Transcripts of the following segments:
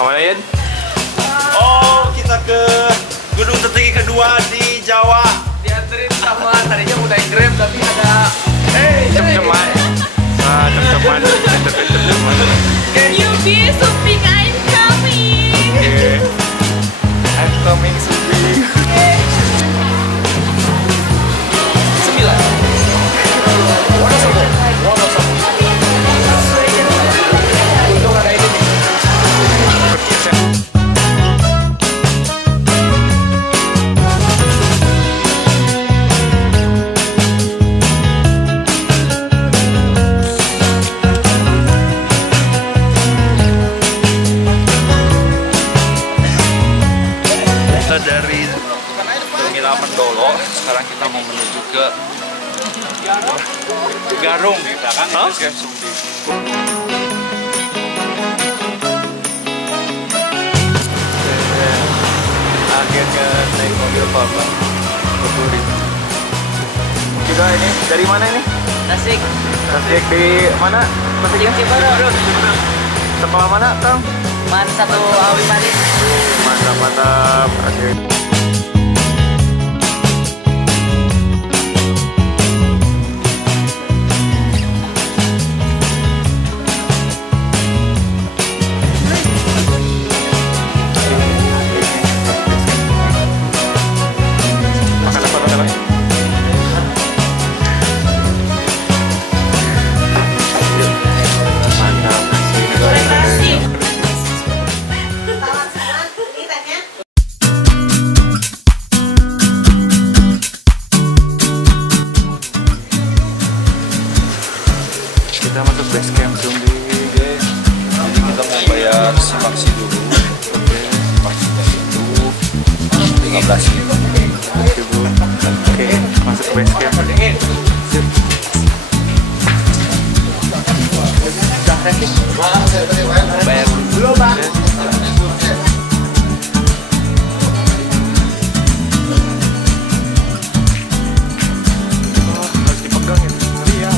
Kemana? Oh, kita ke gunung tertinggi kedua di Jawa. Dianterin sama tadinya mau naik Grab tapi ada cem-ceman. Cem-ceman. Can you be something? I'm coming. Okay. I'm coming something. 9. Wonosobo. Untung ada ini nih. Dari Pengilaman Dolo, sekarang kita mau menuju ke Garung. Akhirnya naik mobil Papa. Juga ini dari mana ini? Tasik. Tasik di mana? Tasiknya? Ciberem. Sekolah mana, Kang? Man 1 Awi Manis. Mantap. Oke. Kita masuk base camp Sumbi, guys. Jadi kita mau bayar simaksi dulu. Oke, simaksinya itu 15.000. Oke, masuk base camp. Sip. Bayar dulu, Bang. Harus dipegang ya. Iya.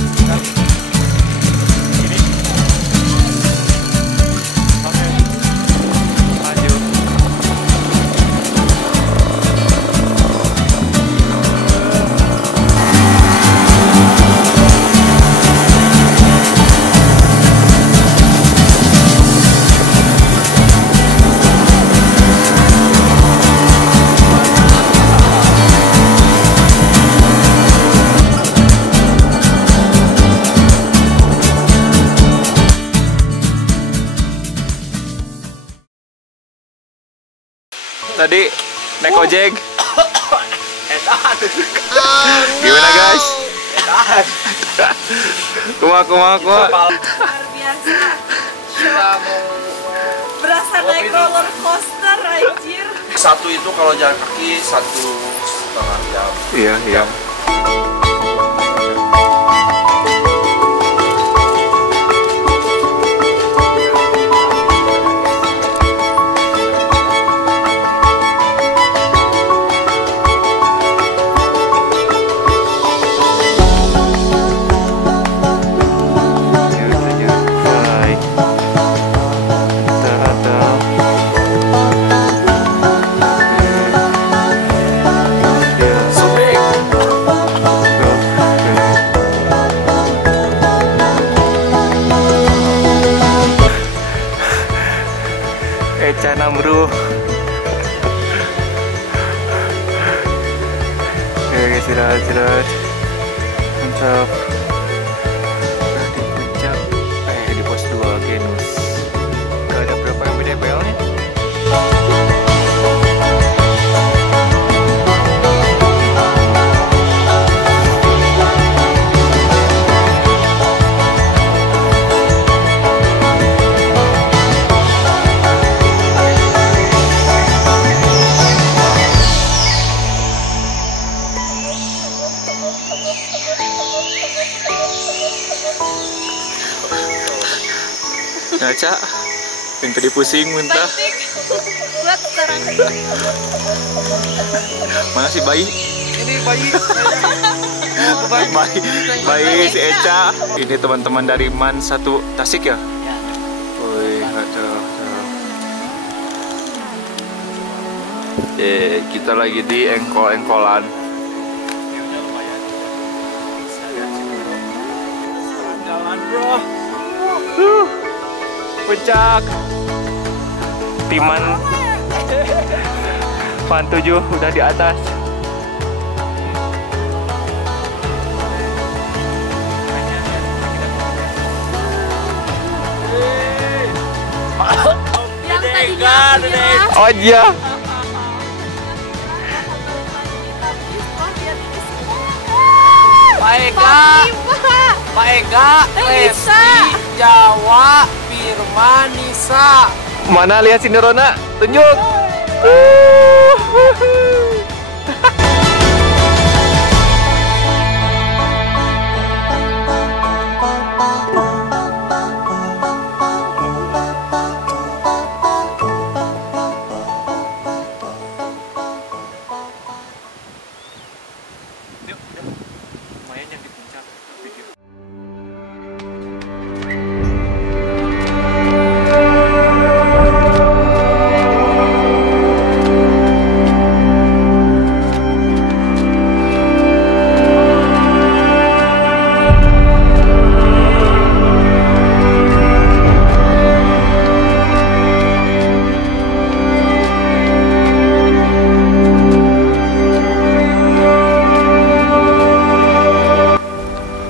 Tadi naik ojek. Gimana guys? Kumaha. Luar biasa. Berasa naik roller coaster, anjir. Satu itu kalau jalan kaki 1,5 jam. Iya. Ecana bro. Oke guys, istirahat. Mantap. Udah di puncak, di pos 2 Genus. Gak ada berapa MBDPL nih. Nah, Cak, yang tadi pusing muntah. Buat sekarang. Mana si bayi? Ini bayi. Bayi si Eca. Ini teman-teman dari MAN 1 Tasik ya? Wih, aduh. Kita lagi di engkol-engkolan. Jalan bro. Puncak. Timan Fan 7 udah di atas. Yang tadinya Oh iya. Pak Ega, Lesti, Jawa, Firman, Nisa. Mana lihat sini Rona? Tunjuk. Lumayan yang di puncak video.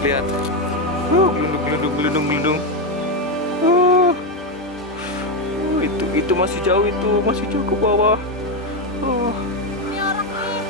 Lihat, gelundung. Itu masih jauh, ke bawah. Ini orang nih.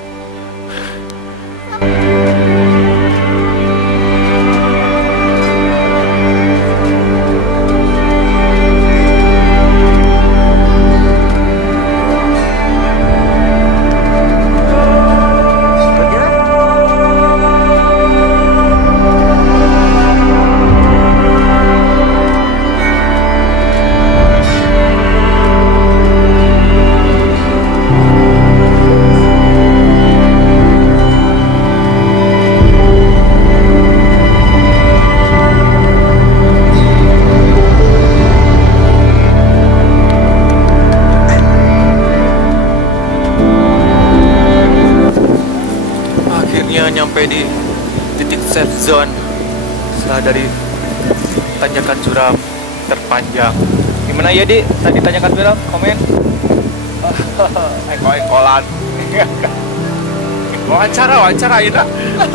Nyampe di titik safe zone setelah dari tanjakan curam terpanjang. Gimana ya Di? Tadi tanjakan curam, komen. Engkol-engkolan. Wawancara ya.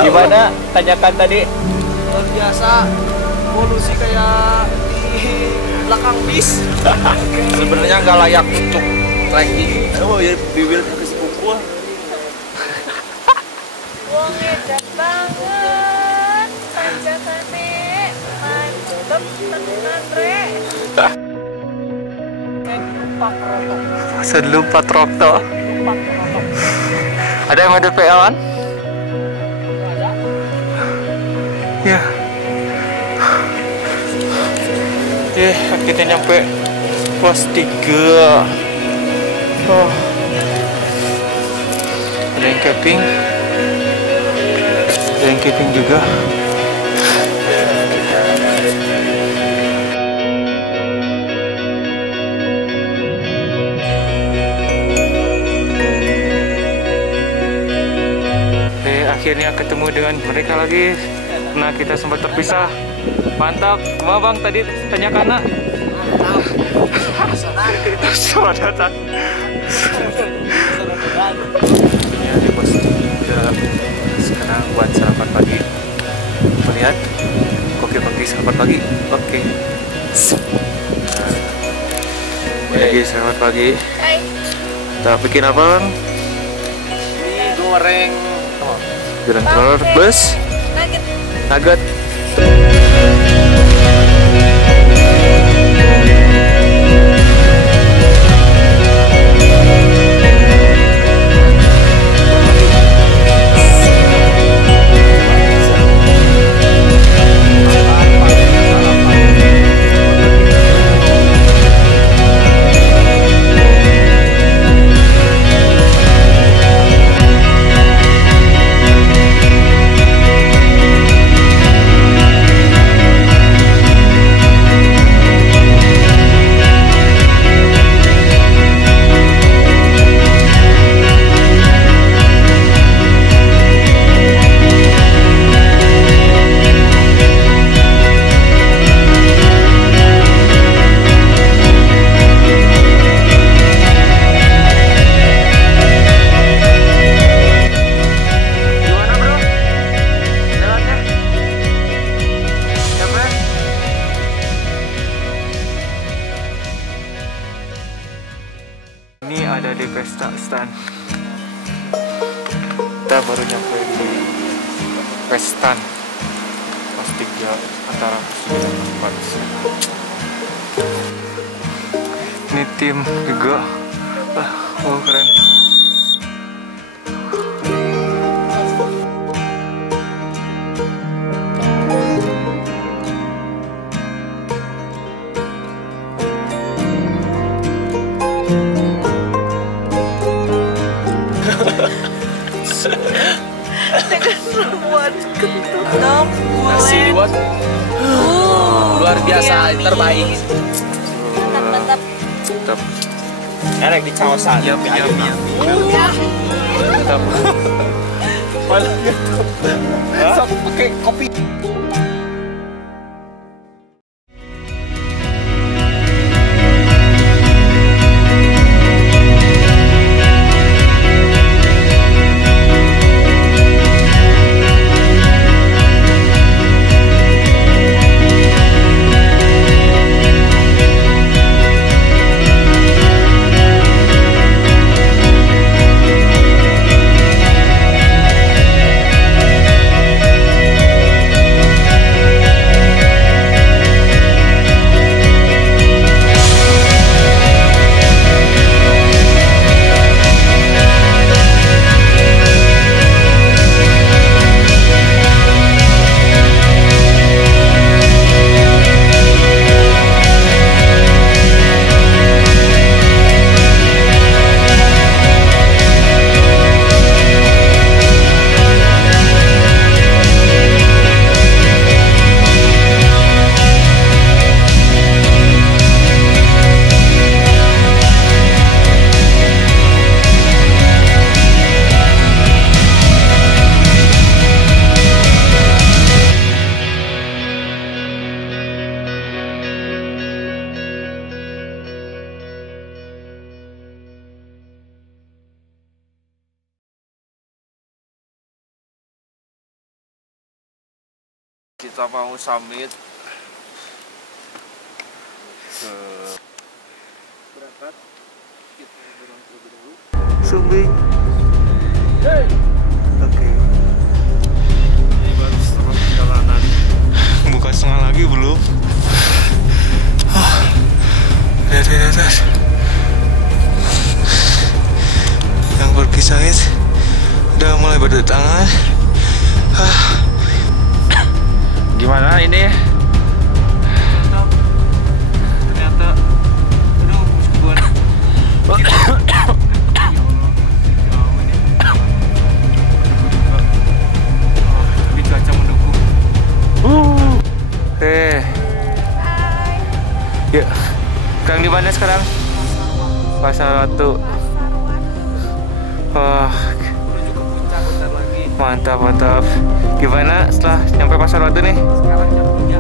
Gimana tanjakan tadi? Luar biasa, polusi kayak di belakang bis. Sebenarnya nggak layak untuk trekking. Oh ya, bibirnya ke sepupu. Wong edan banget. Tanjakannya mantep tenan re. Selupa Trokto. Ada yang ada PL-an? Ya. Kita nyampe pos 3. Oh. Ada yang camping. Ada yang camping juga. Akhirnya ketemu dengan mereka lagi. Nah, kita sempat terpisah. Mantap. Gimana Bang tadi tanyakan? Selamat datang. Ya di pos 3 sekarang buat sarapan pagi. Melihat koki sarapan pagi. Oke. Jadi selamat pagi. Hai. Kita bikin apa, Bang? Mie goreng. Goreng telur plus Nugget. nugget. Ini ada di pesta stan. Kita baru nyampe di pestan pas 3 antara 9 4. Ini tim juga. Oh keren. Nasi buat luar biasa, terbaik. Mantap. Mantap. Enak di kawasan. Iya. Mantap. Sok pakai kopi. Kita mau summit ke Sumbing. Oke. ini baru setengah perjalanan. Bukan setengah lagi belum. Lihat di atas. Yang berpisah udah mulai berdatangan. Gimana ini? Ternyata, aduh, meskipun tapi cuaca mendukung. Yuk, sekarang di mana sekarang? Pasar Ratu. Wah, mantap mantap. Gimana setelah nyampe Pasar Ratu nih? Sekarang jam 3.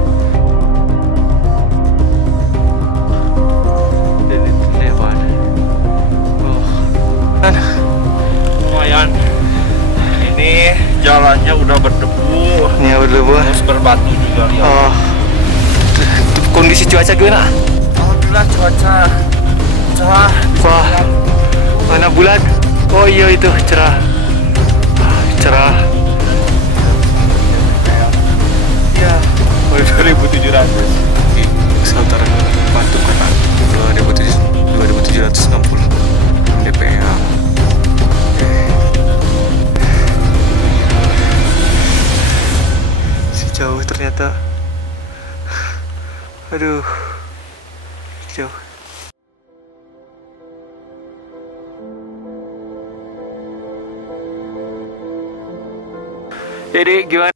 berbatu juga lihat. Oh, kondisi cuaca gimana? Alhamdulillah cuaca cerah. Wah, mana bulan? Oh iya itu cerah, cerah. Ya, 2.700. Saltar batu kan 2.760 DPL. Si jauh ternyata. Aduh, jauh. Jadi gimana?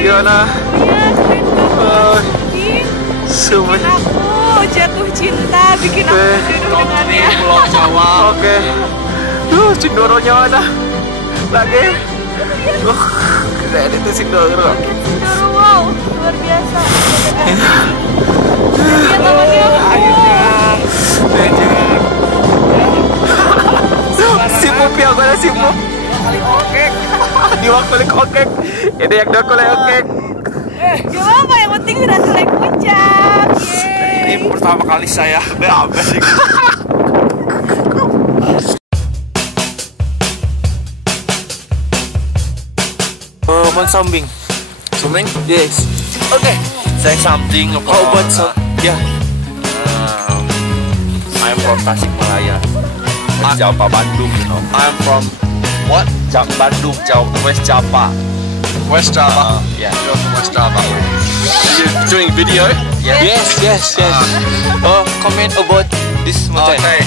Gimana? Bikin aku jatuh cinta, bikin aku duduk dengannya. Pulau Jawa. Oke. Sindoronya mana? Lagi. Keren itu Sindoro. Sindoro, wow, luar biasa. Lihat temannya aku. Sibuk ya, gue sibuk. Di waktu lagi okek. Ini yang dua kali okek. Gak apa-apa, yang penting berhasil naik puncak. Ini pertama kali saya beabes. Mau something? Something? Yes. Okay. Say something about. Oh, but so, yeah. I'm from Tasikmalaya. Java, Bandung, you know. I'm from what? Bandung, West Java. West Java. Yeah. You're from West Java. You're doing video? Yes. Oh, comment about this mountain. Okay.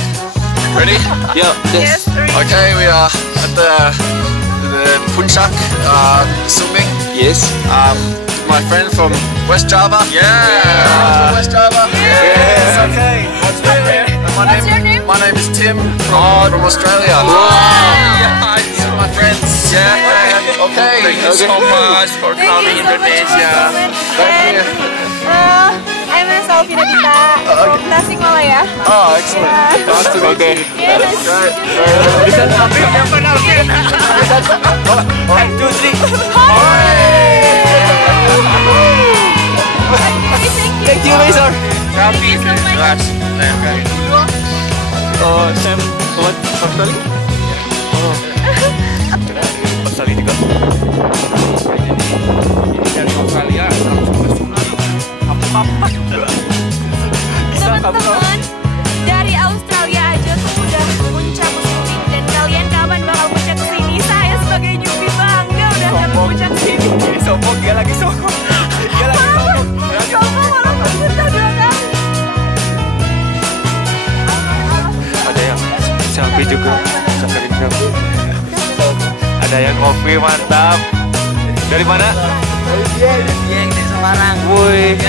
Ready? Yeah. Yes, Okay, we are at the Puncak swimming. Yes. My friend from West Java. Yeah. From West Java. Yes. Okay. What's your name? My name is Tim from Australia. Yeah. These are my friends. Yeah. Okay. Thank you so much for coming Indonesia. Thank you. I'm Salvina Dita from Tasikmalaya. Oh, excellent. Nice to meet you. Yes. Great. Bisa sampai yang benar. 1, 2, 3. Thank you, Mason. Kami kelas. Oh, Sam, what? Australia? Oh, Australia juga. Ini dari Australia langsung ke Sungai. Teman-teman dari Australia aja Wih, mantap. Dari mana? Yang di Semarang. Woi.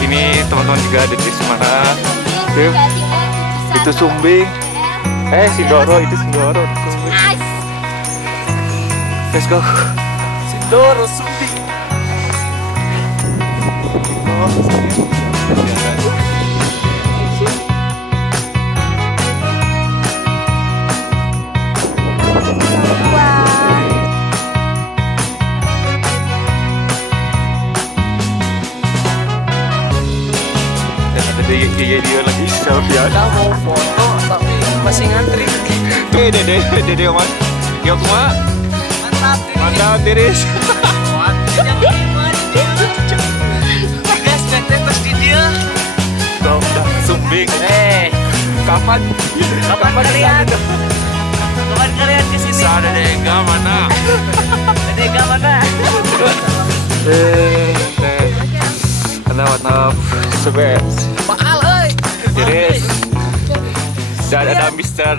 Ini teman-teman juga ada di Semarang. Tuh. Itu Sumbing. Sindoro, itu Sindoro. Sumbing. Let's go. Sindoro Sumbing. Dia lagi selfie. Kita mau foto tapi masih ngantri. Tuh, Dede Mas. Yo kuma. Mantap, Tiris. Guys, terus di dia. Sumbing. Kapan kalian kesini? Ada Dega mana? Dega mana? Mantap. Sebes. Mahal, oi. Tiris. Dan ada Mister.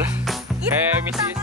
Mrs.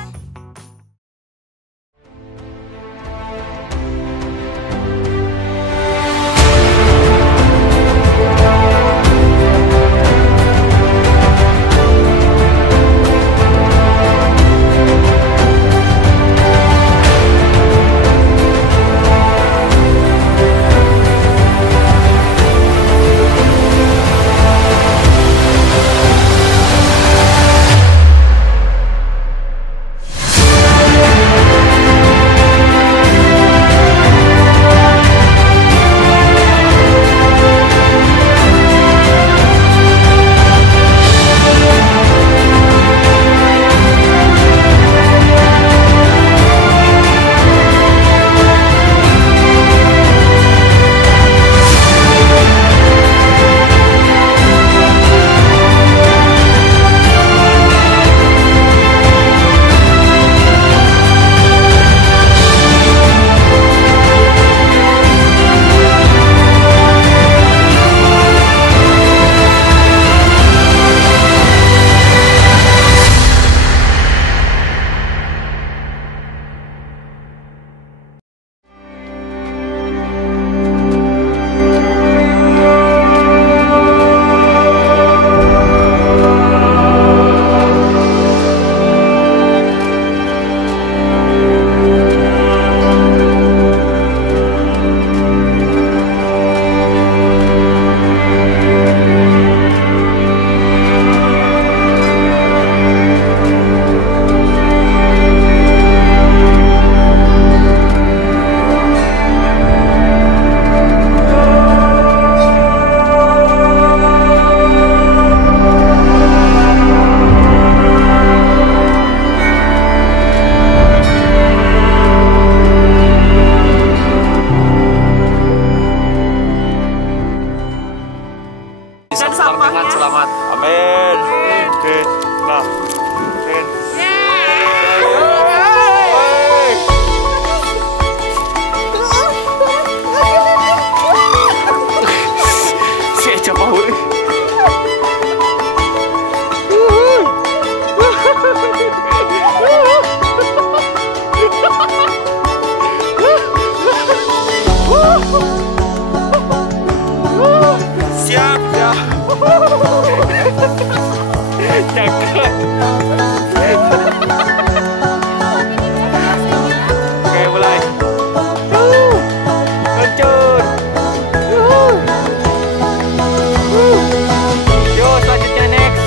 Selamat. Amin. Oke. Nah. Si Eca Paul. Siap. Cakep. Oke, mulai. Luncur. Yo, selanjutnya next.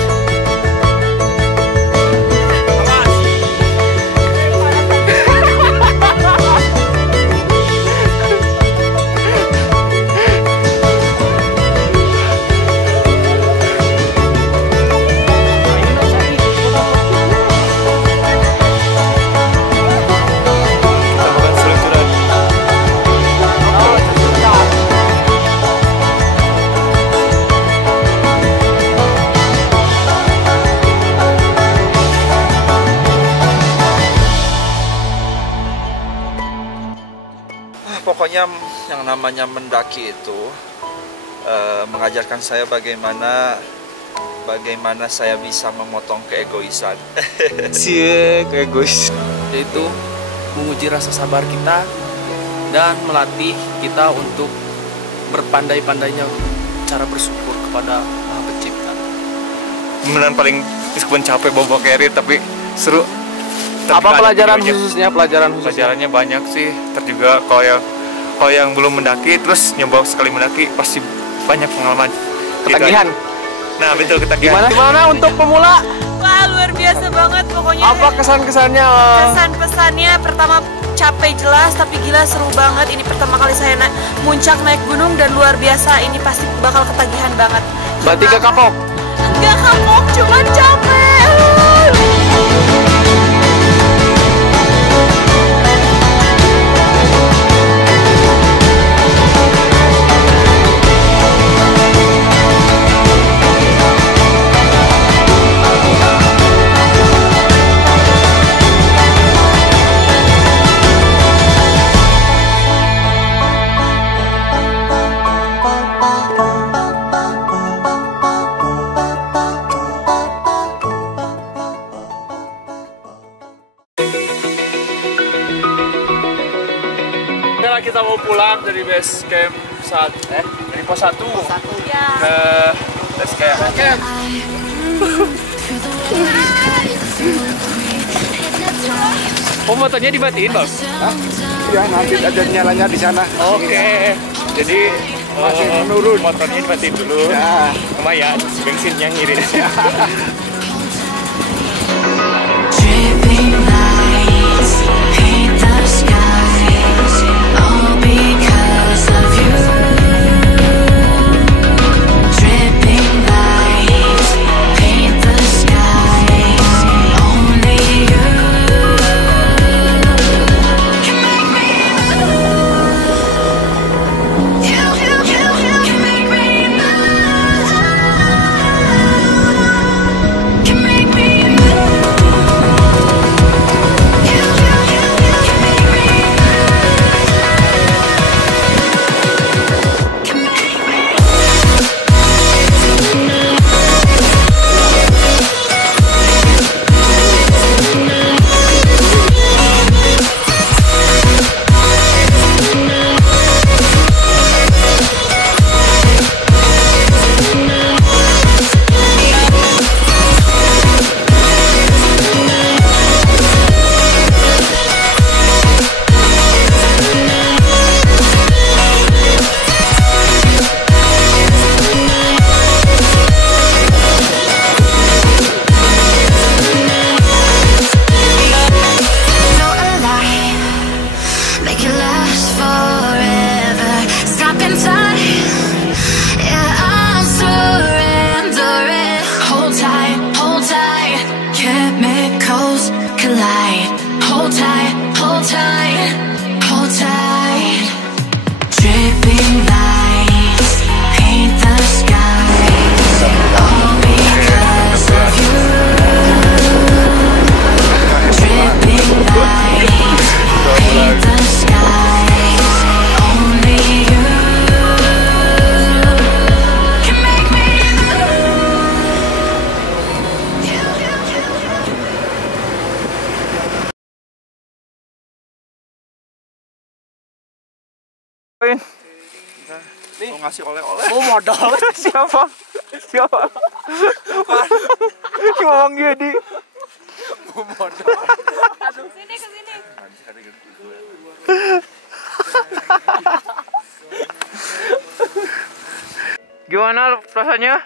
Pokoknya yang namanya mendaki itu mengajarkan saya bagaimana saya bisa memotong keegoisan. Cie, egois. Yaitu menguji rasa sabar kita dan melatih kita untuk berpandai-pandainya cara bersyukur kepada Maha Pencipta. Beneran paling meskipun capek bawa carry tapi seru. Apa pelajaran khususnya? Pelajarannya banyak sih. Juga kalau yang belum mendaki terus nyoba sekali mendaki pasti banyak pengalaman. Ketagihan. Nah betul, ketagihan. Gimana untuk pemula? Wah, luar biasa banget pokoknya. Apa kesan-kesannya? Kesan-pesannya pertama capek jelas, tapi gila seru banget. Ini pertama kali saya muncak naik gunung dan luar biasa. Ini pasti bakal ketagihan banget. Berarti gak kapok? Enggak kapok, cuman capek. Kita mau pulang dari base camp dari pos 1 Ya. ke base camp. Oh, motornya dimatiin, Bang? Ya, nanti ada nyalanya di sana. Oke. Jadi Masih menurun. motornya dimatiin dulu. Ya. Lumayan, bensinnya ngirit. Dripping lights paint the skies, all because of you. Dripping lights paint the skies, only you can make me move. You can make me move. Can make me move. Make it last forever. Stop in time. Yeah, I'm surrendering. Hold tight, chemicals collide. Hold tight, hold tight, hold tight. Dripping lights paint the skies, all because of you. Dripping lights paint the skies, only you can make me Nih, Mau ngasih oleh-oleh. mau modal. Siapa? Siapa? Ngomong Yedi. Mau modal. Sini ke sini. Gimana rasanya?